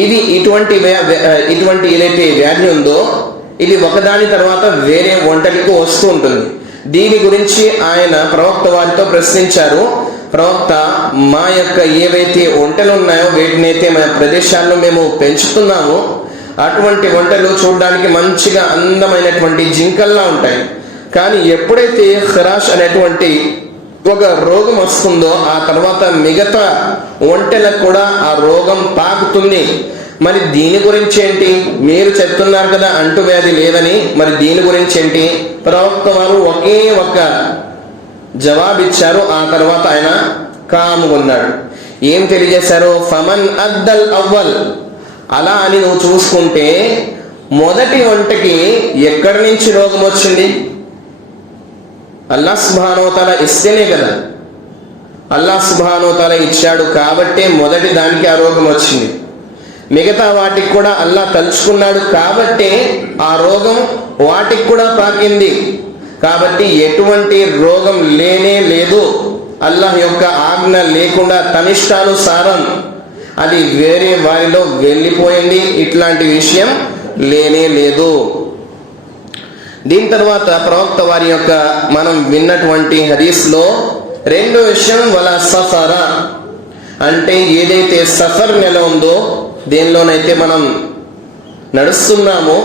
ఇది ఇటువంటి ఏదైతే వ్యాధి ఉందో ఇది ఒకదాని తర్వాత వేరే ఒంటలకు వస్తూ ఉంటుంది. దీని గురించి ఆయన ప్రవక్త వారితో ప్రశ్నించారు. ప్రవక్త, మా యొక్క ఏవైతే ఒంటలు ఉన్నాయో వీటినైతే మా ప్రదేశాల్లో మేము పెంచుతున్నాము. అటువంటి ఒంటలు చూడడానికి మంచిగా అందమైనటువంటి జింకల్లా ఉంటాయి. కానీ ఎప్పుడైతే ఖరాష్ అనేటువంటి ఒక రోగం వస్తుందో ఆ తర్వాత మిగతా ఒంటెలకు కూడా ఆ రోగం పాకుతుంది. మరి దీని గురించి ఏంటి? మీరు చెప్తున్నారు కదా అంటువ్యాధి లేదని, మరి దీని గురించి ఏంటి? ప్రవక్త వారు ఒకే ఒక్క జవాబిచ్చారు. ఆ తర్వాత ఆయన కాముకున్నాడు. ఏం తెలియజేశారు? ఫమన్ అద్దల్ అవ్వల్. అలా అని నువ్వు చూసుకుంటే మొదటి ఒంటకి ఎక్కడి నుంచి రోగం వచ్చింది? అల్లాహ్ సుబ్హానహు వ తఆలా ఇస్తేనే కదా. అల్లాహ్ సుబ్హానహు వ తఆలా ఇచ్చాడు కాబట్టే మొదటి దానికి ఆ రోగం వచ్చింది. మిగతా వాటికి కూడా అల్లాహ్ తలుచుకున్నాడు కాబట్టే ఆ రోగం వాటికి కూడా పాకింది. కాబట్టి ఎటువంటి రోగం లేనే లేదు. అల్లాహ్ యొక్క ఆజ్ఞ లేకుండా తనిష్టానుసారం అది వేరే వారిలో వెళ్ళిపోయింది. ఇట్లాంటి విషయం లేనే లేదు. దీని తర్వాత ప్రవక్త వారి యొక్క మనం విన్నటువంటి హదీస్లో రెండో విషయం, వలా సఫర అంటే ఏదైతే సఫర్ నెల ఉందో, దేనిలోనైతే మనం నడుస్తున్నామో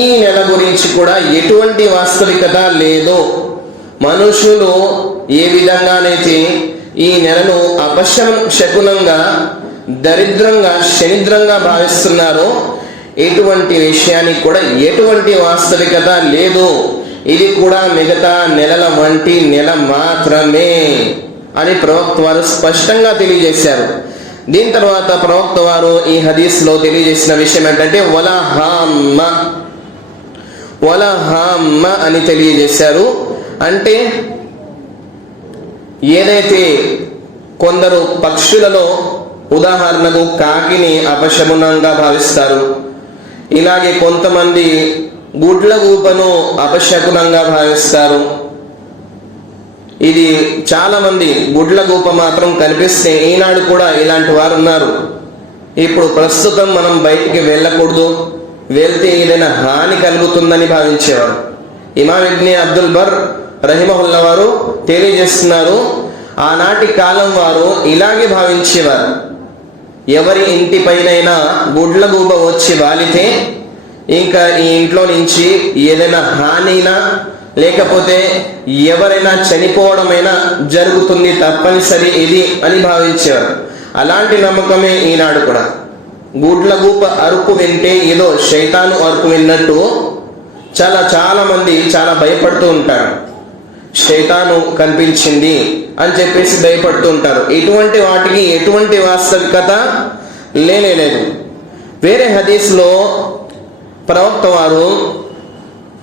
ఈ నెల గురించి కూడా ఎటువంటి వాస్తవికత లేదు. మనుషులు ఏ విధంగానైతే ఈ నెలను అపశకునంగా, దరిద్రంగా, శనిద్రంగా భావిస్తున్నారో ఎటువంటి విషయానికి కూడా ఎటువంటి వాస్తవికత లేదు. ఇది కూడా మిగతా నెలల వంటి నెల మాత్రమే అని ప్రవక్త వారు స్పష్టంగా తెలియజేశారు. దీని తర్వాత ప్రవక్త వారు ఈ హదీస్లో తెలియజేసిన విషయం ఏంటంటే వలా హామ్మ అని తెలియజేశారు. అంటే ఏదైతే కొందరు పక్షులలో ఉదాహరణకు కాకిని అపశకునంగా భావిస్తారు, ఇలాగే కొంతమంది గుడ్లగూపను అపశకునంగా భావిస్తారు. ఇది చాలా మంది గుడ్లగూప మాత్రం కనిపిస్తే ఈనాడు కూడా ఇలాంటి వారు ఉన్నారు. ఇప్పుడు ప్రస్తుతం మనం బయటికి వెళ్ళకూడదు, వెళ్తే ఏదైనా హాని కలుగుతుందని భావించేవారు. ఇమామ్ ఇబ్న్ అబ్దుల్ బర్ రహిమహుల్లా వారు తెలియజేస్తున్నారు, ఆనాటి కాలం వారు ఇలాగే భావించేవారు. ఎవరి ఇంటి పైనైనా గుడ్లగూబ వచ్చి వాలితే ఇంకా ఈ ఇంట్లో నుంచి ఏదైనా హానినా లేకపోతే ఎవరైనా చనిపోవడమైనా జరుగుతుంది, తప్పనిసరి ఇది అని భావించేవారు. అలాంటి నమ్మకమే ఈనాడు కూడా. గుడ్లగూప అరుపు వింటే ఏదో శైతాను అరుపు విన్నట్టు చాలా మంది చాలా భయపడుతూ ఉంటారు. శైతాను కనిపించింది అని చెప్పేసి భయపడుతూ ఉంటారు. ఇటువంటి వాటికి ఎటువంటి వాస్తవికత లేనేలేదు. వేరే హదీస్లో ప్రవక్త వారు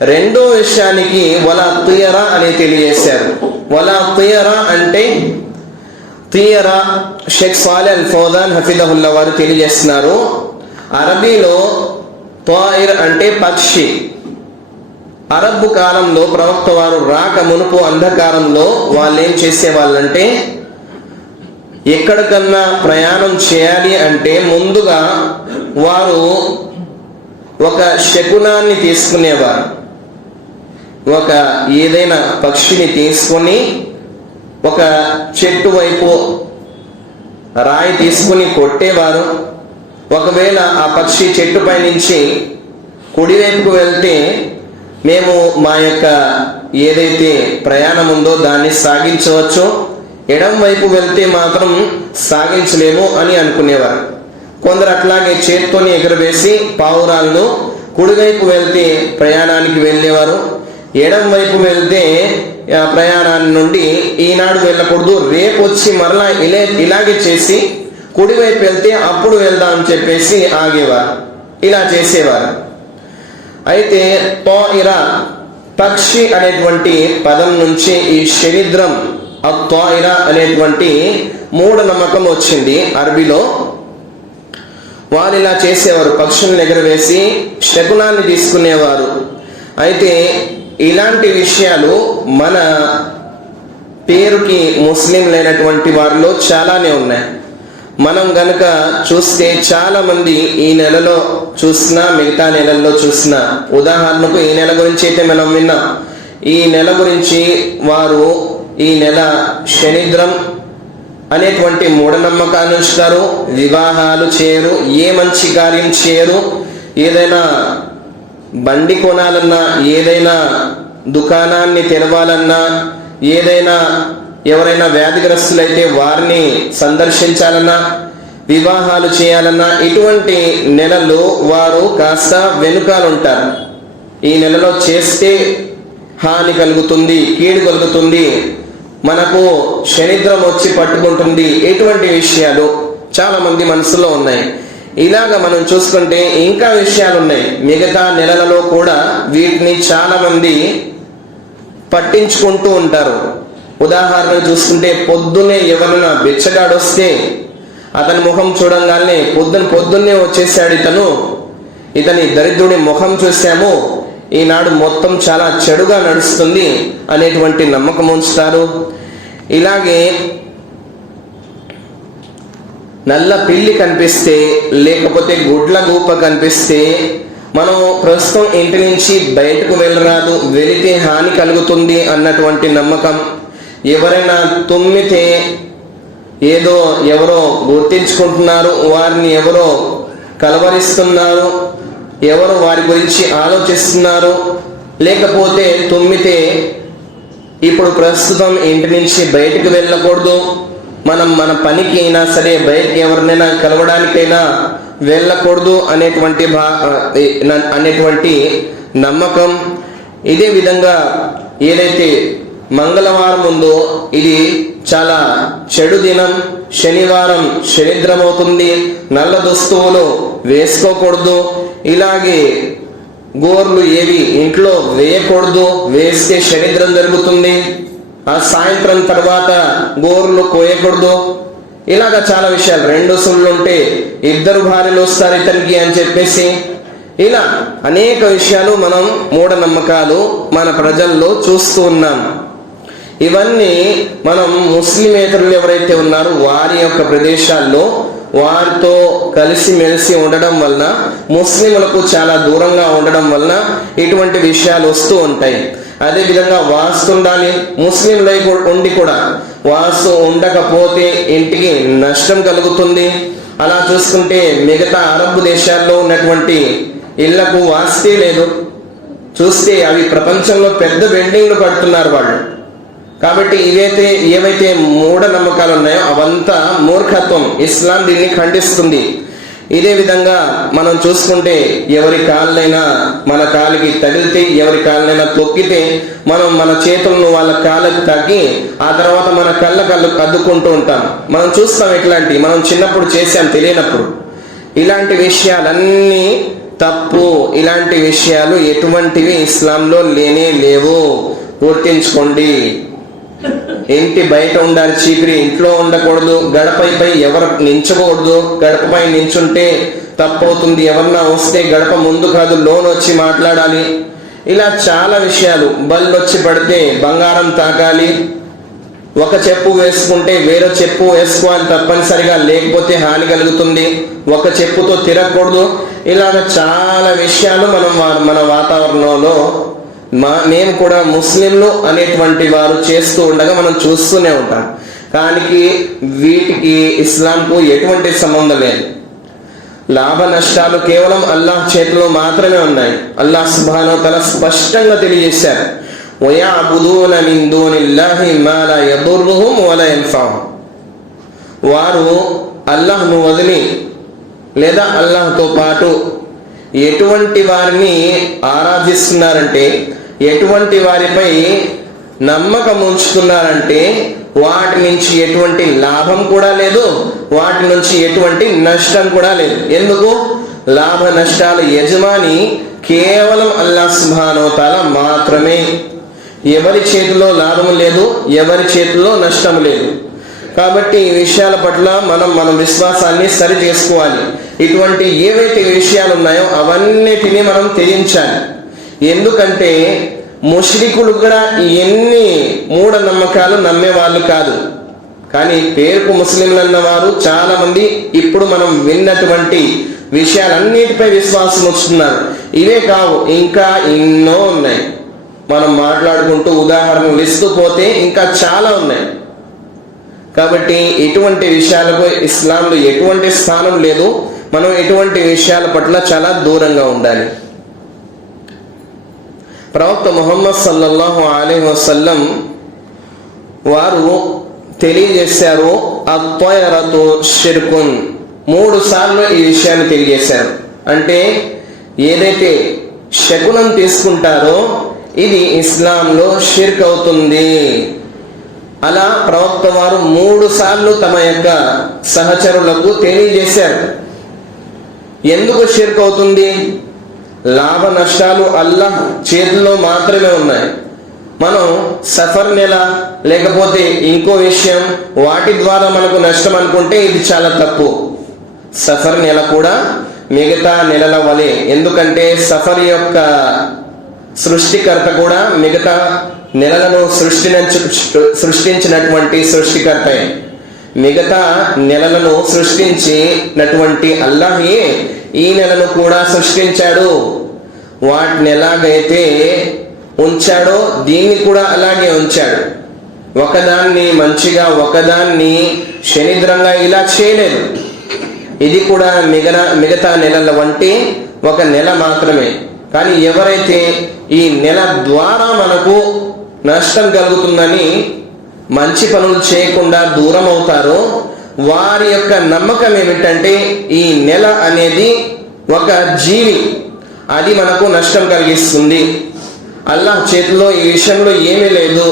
రెండో విషయానికి వలా తియరా అని తెలియజేశారు. వలా తియరా అంటే తియరా షేక్ సాలెహ్ అల్ ఫౌజాన్ హఫిజహుల్లా వారు తెలియజేస్తున్నారు, అరబీలో తాయిర్ అంటే పక్షి. అరబ్బు కాలంలో ప్రవక్త వారు రాక మునుపు అంధకారంలో వాళ్ళు ఏం చేసేవాళ్ళంటే ఎక్కడికన్నా ప్రయాణం చేయాలి అంటే ముందుగా వారు ఒక శకునాన్ని తీసుకునేవారు. ఒక ఏదైనా పక్షిని తీసుకొని ఒక చెట్టు వైపు రాయి తీసుకుని కొట్టేవారు. ఒకవేళ ఆ పక్షి చెట్టుపై నుంచి కుడివైపుకు వెళ్తే మేము మా యొక్క ఏదైతే ప్రయాణం ఉందో దాన్ని సాగించవచ్చు, ఎడం వైపు వెళ్తే మాత్రం సాగించలేము అని అనుకునేవారు. కొందరు అట్లాగే చేత్తోని ఎగరవేసి పావురాలను కుడివైపు వెళ్తే ప్రయాణానికి వెళ్ళేవారు, ఎడం వైపు వెళ్తే ప్రయాణాన్ని నుండి ఈనాడు వెళ్ళకూడదు, రేపు వచ్చి మరలా ఇలాగే చేసి కుడివైపు వెళ్తే అప్పుడు వెళ్దాం అని చెప్పేసి ఆగేవారు. ఇలా చేసేవారు. అయితే తాయిరా పక్షి అనేటువంటి పదం నుంచి ఈ శనిద్రం అత్తాయిరా అనేటువంటి మూఢనమ్మకం వచ్చింది అరబీలో. వారు ఇలా చేసేవారు, పక్షులను ఎగరవేసి శకునాన్ని తీసుకునేవారు. అయితే ఇలాంటి విషయాలు మన పేరుకి ముస్లింలైనటువంటి వారిలో చాలానే ఉన్నాయి. మనం గనక చూస్తే చాలా మంది ఈ నెలలో చూసినా మిగతా నెలల్లో చూసినా, ఉదాహరణకు ఈ నెల గురించి అయితే మనం విన్నాం. ఈ నెల గురించి వారు ఈ నెల శనిద్రం అనేటువంటి మూఢనమ్మకాన్ని ఉంచుతారు, వివాహాలు చేయరు, ఏ మంచి కార్యం చేయరు. ఏదైనా బండి కొనాలన్నా, ఏదైనా దుకాణాన్ని తెరవాలన్నా, ఏదైనా ఎవరైనా వ్యాధిగ్రస్తులైతే వారిని సందర్శించాలన్నా, వివాహాలు చేయాలన్నా ఇటువంటి నెలలు వారు కాస్త వెనుకాలుంటారు. ఈ నెలలో చేస్తే హాని కలుగుతుంది, కీడు కలుగుతుంది, మనకు శనిద్రం వచ్చి పట్టుకుంటుంది, ఇటువంటి విషయాలు చాలా మంది మనసులో ఉన్నాయి. ఇలాగ మనం చూసుకుంటే ఇంకా విషయాలు ఉన్నాయి. మిగతా నెలలలో కూడా వీటిని చాలా మంది పట్టించుకుంటూ ఉంటారు. ఉదాహరణ చూసుకుంటే పొద్దున్నే ఎవరైనా బిచ్చగాడు వస్తే అతని ముఖం చూడంగానే పొద్దున్నే వచ్చేసాడు ఇతని దరిద్రుడి ముఖం చూసాము, ఈనాడు మొత్తం చాలా చెడుగా నడుస్తుంది అనేటువంటి నమ్మకం ఉంచుతారు. ఇలాగే నల్ల పిల్లి కనిపిస్తే, లేకపోతే గుడ్ల గూప కనిపిస్తే మనం ప్రస్తుతం ఇంటి నుంచి బయటకు వెళ్ళరాదు, వెళితే హాని కలుగుతుంది అన్నటువంటి నమ్మకం. ఎవరైనా తుమ్మితే ఏదో ఎవరో గుర్తించుకుంటున్నారు, వారిని ఎవరో కలవరిస్తున్నారు, ఎవరు వారి గురించి ఆలోచిస్తున్నారు. లేకపోతే తుమ్మితే ఇప్పుడు ప్రస్తుతం ఇంటి నుంచి బయటకు వెళ్ళకూడదు, మనం మన పనికి అయినా సరే బయటకు ఎవరినైనా కలవడానికైనా వెళ్ళకూడదు అనేటువంటి నమ్మకం. ఇదే విధంగా ఏదైతే మంగళవారం ఉందో ఇది చాలా చెడు దినం, శనివారం శనిద్రం అవుతుంది, నల్ల దుస్తువులు వేసుకోకూడదు, ఇలాగే గోర్లు ఏవి ఇంట్లో వేయకూడదు, వేస్తే శనిద్రం జరుగుతుంది, ఆ సాయంత్రం తర్వాత గోర్లు కోయకూడదు. ఇలాగా చాలా విషయాలు. 2 సుళ్ళుంటే 2 భార్యలు వస్తారు ఇతనికి అని చెప్పేసి ఇలా అనేక విషయాలు మనం మూఢనమ్మకాలు మన ప్రజల్లో చూస్తూ ఉన్నాం. ఇవన్నీ మనం ముస్లిమేతరులు ఎవరైతే ఉన్నారో వారి యొక్క ప్రదేశాల్లో వారితో కలిసిమెలిసి ఉండడం వలన, ముస్లింలకు చాలా దూరంగా ఉండడం వలన ఇటువంటి విషయాలు వస్తూ ఉంటాయి. అదేవిధంగా వాస్తు ఉండాలి, ముస్లింలై ఉండి కూడా వాస్తు ఉండకపోతే ఇంటికి నష్టం కలుగుతుంది. అలా చూసుకుంటే మిగతా అరబ్ దేశాల్లో ఉన్నటువంటి ఇళ్లకు వాస్తే లేదు, చూస్తే అవి ప్రపంచంలో పెద్ద బిల్డింగ్లు కడుతున్నారు వాళ్ళు. కాబట్టి ఏవైతే మూఢనమ్మకాలు ఉన్నాయో అవంతా మూర్ఖత్వం. ఇస్లాం దీన్ని ఖండిస్తుంది. ఇదే విధంగా మనం చూసుకుంటే ఎవరి కాళ్ళైనా మన కాలికి తగిలితే, ఎవరి కాళ్ళైనా తొక్కితే మనం మన చేతులను వాళ్ళ కాళ్ళకి తాకి ఆ తర్వాత మన కళ్ళు అద్దుకుంటూ ఉంటాం. మనం చూస్తాం ఇట్లాంటి, మనం చిన్నప్పుడు చేసాం తెలియనప్పుడు. ఇలాంటి విషయాలన్నీ తప్పు. ఇలాంటి విషయాలు ఎటువంటివి ఇస్లాంలో లేనే లేవు, గుర్తించుకోండి. ఇంటి బయట ఉండాలి చీపిరి, ఇంట్లో ఉండకూడదు. గడపపై ఎవరు నించకూడదు, గడపపై నించుంటే తప్పవుతుంది. ఎవరన్నా వస్తే గడప ముందు కాదు లోన్ వచ్చి మాట్లాడాలి. ఇలా చాలా విషయాలు. బళ్ళు వచ్చి పడితే బంగారం తాకాలి. ఒక చెప్పు వేసుకుంటే వేరే చెప్పు వేసుకోవాలి తప్పనిసరిగా, లేకపోతే హాని కలుగుతుంది. ఒక చెప్పుతో తిరగకూడదు. ఇలాగ చాలా విషయాలు మన వాతావరణంలో మేము కూడా ముస్లింలు అనేటువంటి వారు చేస్తూ ఉండగా మనం చూస్తూనే ఉంటాం. కానీ వీటికి ఇస్లాంకు ఎటువంటి సంబంధం లేదు. లాభ నష్టాలు కేవలం అల్లాహ్ చేతిలో మాత్రమే ఉన్నాయి. అల్లాహ్ సుబ్హానహు వ తఆలా స్పష్టంగా తెలియజేశారు, వయఅబుదూన మిన్ దూనిల్లాహి మా లా యదుర్రుహుం వలా యన్ఫఉహుం. వారు అల్లాహ్ను వదిలి లేదా అల్లాహ్తో పాటు ఎటువంటి వారిని ఆరాధిస్తున్నారంటే, ఎటువంటి వారిపై నమ్మకం ఉంచుతున్నారంటే వాటి నుంచి ఎటువంటి లాభం కూడా లేదు, వాటి నుంచి ఎటువంటి నష్టం కూడా లేదు. ఎందుకు? లాభ నష్టాల యజమాని కేవలం అల్లాహ్ సుబ్హానహు వ తఆలా మాత్రమే. ఎవరి చేతిలో లాభం లేదు, ఎవరి చేతిలో నష్టం లేదు. కాబట్టి ఈ విషయాల పట్ల మన విశ్వాసాన్ని సరి చేసుకోవాలి. ఇటువంటి ఏవైతే విషయాలు ఉన్నాయో అవన్నిటినీ మనం త్యజించాలి. ఎందుకంటే ముష్రికులు కూడా ఎన్ని మూఢనమ్మకాలు నమ్మేవాళ్ళు కాదు. కానీ పేరుకు ముస్లింలు అన్నవారు చాలా మంది ఇప్పుడు మనం విన్నటువంటి విషయాలన్నిటిపై విశ్వాసం ఉంచుతున్నారు. ఇవే కావు, ఇంకా ఎన్నో ఉన్నాయి. మనం మాట్లాడుకుంటూ ఉదాహరణలు ఇస్తూ పోతే ఇంకా చాలా ఉన్నాయి. కాబట్టి ఇటువంటి విషయాలకు ఇస్లాంలో ఎటువంటి స్థానం లేదు. మనం ఎటువంటి విషయాల పట్ల చాలా దూరంగా ఉండాలి. ప్రవక్త ముహమ్మద్ సల్లల్లాహు అలైహి వసల్లం వారు తెలియజేశారు, అత్వయరతు షిర్కున్. 3 సార్లు ఈ విషయాన్ని తెలియజేశారు. అంటే ఏదైతే శకునం తీసుకుంటారో ఇది ఇస్లాంలో షిర్క్ అవుతుంది. అలా ప్రవక్త వారు 3 సార్లు తమ యొక్క సహచరులకు తెలియజేశారు. ఎందుకు షిర్క్ అవుతుంది? లాభ నష్టాలు అల్లాహ్ చేతుల్లో మాత్రమే ఉన్నాయి. మనం సఫర్ నెల లేకపోతే ఇంకో విషయం వాటి ద్వారా మనకు నష్టం అనుకుంటే ఇది చాలా తప్పు. సఫర్ నెల కూడా మిగతా నెలల వలె, ఎందుకంటే సఫర్ యొక్క సృష్టికర్త కూడా మిగతా నెలలను సృష్టించినటువంటి సృష్టికర్తే. మిగతా నెలలను సృష్టించినటువంటి అల్లాహే ఈ నెలను కూడా సృష్టించాడు. వాటిని ఎలాగైతే ఉంచాడో దీన్ని కూడా అలాగే ఉంచాడు. ఒకదాన్ని మంచిగా ఒకదాన్ని శనిద్రంగా ఇలా చేయలేదు. ఇది కూడా మిగతా నెలల వంటి ఒక నెల మాత్రమే. కానీ ఎవరైతే ఈ నెల ద్వారా మనకు నష్టం కలుగుతుందని మంచి పనులు చేయకుండా దూరం అవుతారో వారి యొక్క నమ్మకం ఏమిటంటే ఈ నెల అనేది ఒక జీవి, అది మనకు నష్టం కలిగిస్తుంది. అల్లాహ్ చేతిలో ఈ విషయంలో ఏమీ లేదు.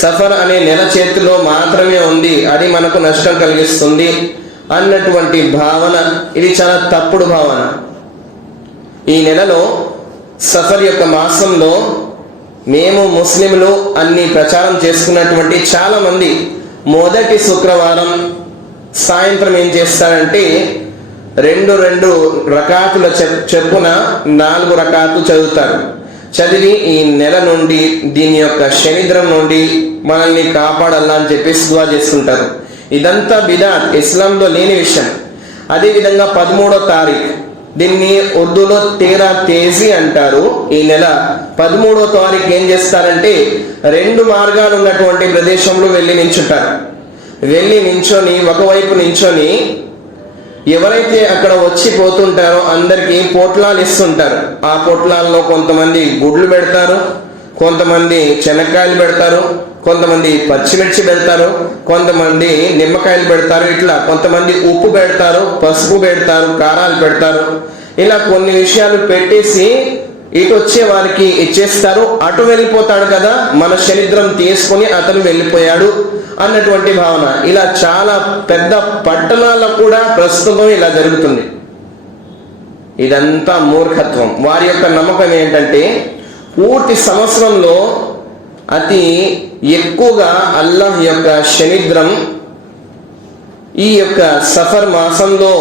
సఫర్ అనే నెల చేతిలో మాత్రమే ఉంది, అది మనకు నష్టం కలిగిస్తుంది అన్నటువంటి భావన, ఇది చాలా తప్పుడు భావన. ఈ నెలలో సఫర్ యొక్క మాసంలో మేము ముస్లింలు అన్ని ప్రచారం చేసుకున్నటువంటి చాలా మంది మొదటి శుక్రవారం సాయంత్రం ఏం చేస్తారంటే 2 రకాతుల చెప్పున 4 రకాతులు చదువుతారు. చదివి ఈ నెల నుండి దీని యొక్క శనిద్రం నుండి మనల్ని కాపాడాలని అని చెప్పేసి దుఆ చేసుకుంటారు. ఇదంతా బిదాత్, ఇస్లాంలో లేని విషయం. అదేవిధంగా 13వ తారీఖు, దీన్ని ఉర్దూలో 13 తేజీ అంటారు. ఈ నెల 13వ తారీఖు ఏం చేస్తారంటే 2 మార్గాలు ఉన్నటువంటి ప్రదేశంలో వెళ్ళి నించుంటారు. వెళ్ళి నించొని ఒకవైపు నించొని ఎవరైతే అక్కడ వచ్చి పోతుంటారో అందరికి పొట్లాలు ఇస్తుంటారు. ఆ పొట్లాల్లో కొంతమంది గుడ్లు పెడతారు, కొంతమంది శనక్కాయలు పెడతారు, కొంతమంది పచ్చిమిర్చి పెడతారు, కొంతమంది నిమ్మకాయలు పెడతారు, ఇట్లా కొంతమంది ఉప్పు పెడతారు, పసుపు పెడతారు, కారాలు పెడతారు. ఇలా కొన్ని విషయాలు పెట్టేసి ఇటు వచ్చే వారికి ఇచ్చేస్తారు. అటు వెళ్ళిపోతాడు కదా, మన శనిద్రం తీసుకొని అతను వెళ్ళిపోయాడు అన్నటువంటి భావన. ఇలా చాలా పెద్ద పట్టణాల్లో కూడా ప్రస్తుతం ఇలా జరుగుతుంది. ఇదంతా మూర్ఖత్వం. వారి యొక్క నమ్మకం ఏంటంటే పూర్తి సంవత్సరంలో అతి ఎక్కువగా అల్లాహ్ యొక్క శనిద్రం ఈ యొక్క సఫర్ మాసంలో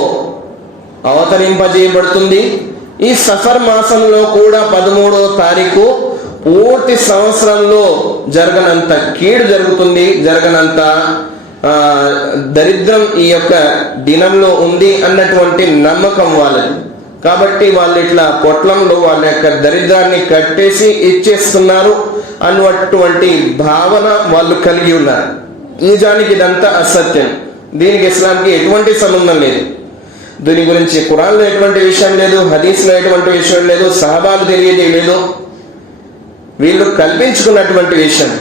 అవతరింపజేయబడుతుంది. ఈ సఫర్ మాసంలో కూడా 13వ తారీఖు పూర్తి సంవత్సరంలో జరగనంత కీడు జరుగుతుంది, జరగనంత దరిద్రం ఈ యొక్క దినంలో ఉంది అన్నటువంటి నమ్మకం వాళ్ళది. కాబట్టి వాళ్ళు ఇట్లా పొట్లంలో వాళ్ళ యొక్క దరిద్రాన్ని కట్టేసి ఇచ్చేస్తున్నారు అన్నటువంటి భావన వాళ్ళు కలిగి ఉన్నారు. నిజానికి ఇదంతా అసత్యం. దీనికి ఇస్లాంకి ఎటువంటి సంబంధం లేదు. దీని గురించి ఖురాన్లో ఎటువంటి విషయం లేదు, హదీస్లో ఎటువంటి విషయం లేదు, సహబాలు తెలియజేయలేదు. వీళ్ళు కల్పించుకున్నటువంటి విషయం.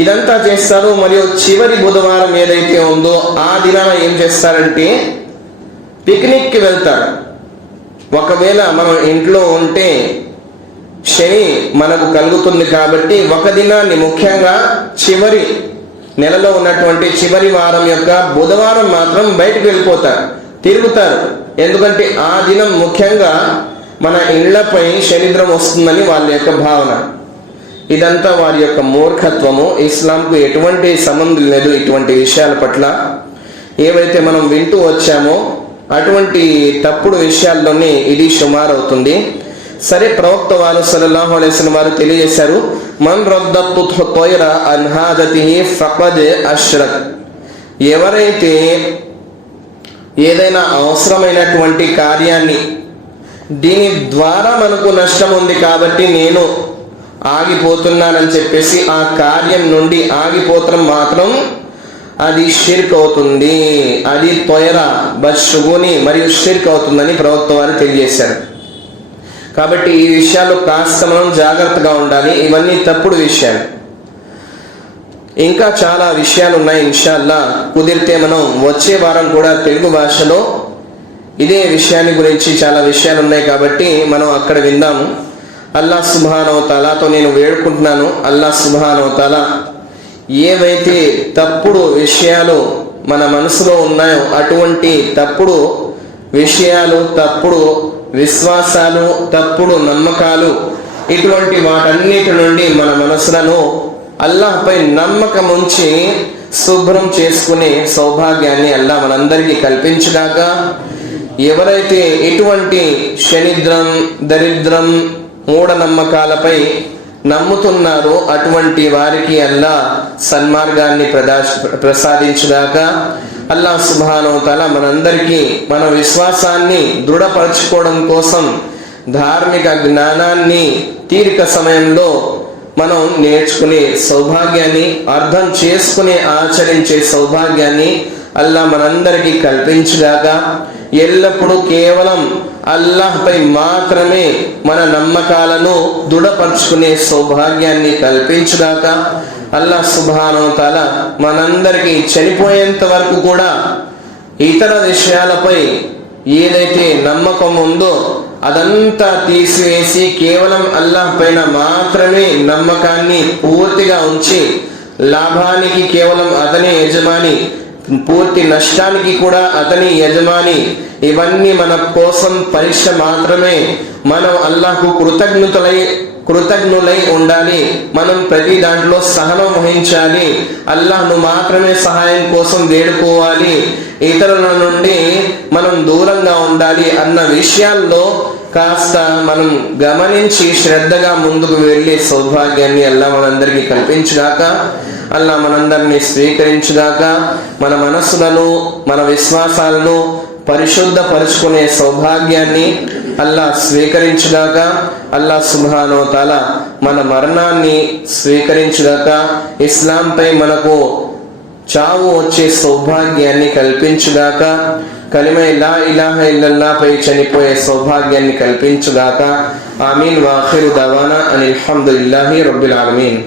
ఇదంతా చేస్తారు. మరియు చివరి బుధవారం ఏదైతే ఉందో ఆ దినాన ఏం చేస్తారంటే పిక్నిక్కి వెళ్తారు. ఒకవేళ మనం ఇంట్లో ఉంటే శని మనకు కలుగుతుంది కాబట్టి ఒక దినాన్ని, ముఖ్యంగా చివరి నెలలో ఉన్నటువంటి చివరి వారం యొక్క బుధవారం మాత్రం బయటకు వెళ్ళిపోతారు, తిరుగుతారు. ఎందుకంటే ఆ దినం ముఖ్యంగా మన ఇళ్లపై శనిద్రం వస్తుందని వాళ్ళ యొక్క భావన. ఇదంతా వారి యొక్క మూర్ఖత్వము. ఇస్లాంకు ఎటువంటి సంబంధం లేదు ఇటువంటి విషయాల పట్ల. ఏవైతే మనం వింటూ వచ్చామో అటువంటి తప్పుడు విషయాల్లోనే ఇది షుమారవుతుంది. సరే, ప్రవక్త వారు సల్లల్లాహు అలైహి వసల్లం వారు తెలియజేశారు, మన్ రద్దతు తైర అన్ హాదతిహి ఫఖద్ అష్రక్. ఎవరైతే ఏదైనా అవసరమైనటువంటి కార్యాన్ని, దీని ద్వారా మనకు నష్టం ఉంది కాబట్టి నేను ఆగిపోతున్నానని చెప్పేసి ఆ కార్యం నుండి ఆగిపోవటం మాత్రం అది షిర్క్ అవుతుంది. అది తొయర బద్షుగుని మరియు షిర్క్ అవుతుందని ప్రవక్త వారు తెలియజేశారు. కాబట్టి ఈ విషయాల్లో కాస్త మనం జాగ్రత్తగా ఉండాలి. ఇవన్నీ తప్పుడు విషయాలు. ఇంకా చాలా విషయాలు ఉన్నాయి. ఇన్షాల్లా కుదిరితే మనం వచ్చే వారం కూడా తెలుగు భాషలో ఇదే విషయాన్ని గురించి చాలా విషయాలు ఉన్నాయి కాబట్టి మనం అక్కడ విందాము. అల్లాహ్ సుబ్హానహు వ తఆలాతో నేను వేడుకుంటున్నాను, అల్లాహ్ సుబ్హానహు వ తఆలా ఏవైతే తప్పుడు విషయాలు మన మనసులో ఉన్నాయో అటువంటి తప్పుడు విషయాలు, తప్పుడు విశ్వాసాలు, తప్పుడు నమ్మకాలు, ఇటువంటి వాటన్నిటి నుండి మన మనసులను అల్లాహ్పై నమ్మకం ఉంచి శుభ్రం చేసుకునే సౌభాగ్యాన్ని అల్లాహ్ మనందరికీ కల్పించుగాక. ఎవరైతే ఇటువంటి శనిద్రం, దరిద్రం, మూఢనమ్మకాలపై నమ్ముతున్నారో అటువంటి వారికి అల్లాహ్ సన్మార్గాన్ని ప్రసాదించుగాక. అల్లాహ్ సుబ్హానహు వ తఆలా మనందరికీ మన విశ్వాసాన్ని దృఢపరచుకోవడం కోసం ధార్మిక జ్ఞానాన్ని తీరిక సమయంలో మనం నేర్చుకునే సౌభాగ్యాన్ని, అర్థం చేసుకునే ఆచరించే సౌభాగ్యాన్ని అల్లాహ్ మనందరికీ కల్పించుగాక. ఎల్లప్పుడూ కేవలం అల్లాహ్పై మాత్రమే మన నమ్మకాలను దృఢపరచుకునే సౌభాగ్యాన్ని కల్పించుగాక. అల్లాహ్ సుబ్హానహు వ తఆలా మనందరికీ చనిపోయేంత వరకు కూడా ఇతర విషయాలపై ఏదైతే నమ్మకం ఉందో అదంతా తీసివేసి కేవలం అల్లాహ్ పైన మాత్రమే నమ్మకాన్ని పూర్తిగా ఉంచి, లాభానికి కేవలం అతనే యజమాని, పూర్తి నష్టానికి కూడా అతని యజమాని, ఇవన్నీ మన కోసం పరీక్ష మాత్రమే. మనం అల్లాహ్కు కృతజ్ఞులై ఉండాలి. మనం ప్రతి దాంట్లో సహనం వహించాలి. అల్లాహ్ను మాత్రమే సహాయం కోసం వేడుకోవాలి. ఇతరుల నుండి మనం దూరంగా ఉండాలి అన్న విషయాల్లో కాస్త మనం గమనించి శ్రద్ధగా ముందుకు వెళ్ళే సౌభాగ్యాన్ని అల్లాహ్ మనందరికీ కల్పించుగాక. అల్లాహ్ మనందరినీ స్వీకరించుగాక. మన మనస్సులను, మన విశ్వాసాలను పరిశుద్ధపరుచుకునే సౌభాగ్యాన్ని అల్లాహ్ స్వీకరించుగాక. అల్లాహ్ సుబ్హానహు వ తఆలా మన మరణాన్ని స్వీకరించుగాక. ఇస్లాంపై మనకు చావు వచ్చే సౌభాగ్యాన్ని కల్పించుగాక. కలిమై లా ఇలాహ ఇల్లల్లాహ్ పై చనిపోయే సౌభాగ్యాన్ని కల్పించుగాక. ఆమీన్. వాఖిరు దవానా అనిల్ హమ్దులిల్లాహి రబ్బిల్ ఆలమీన్.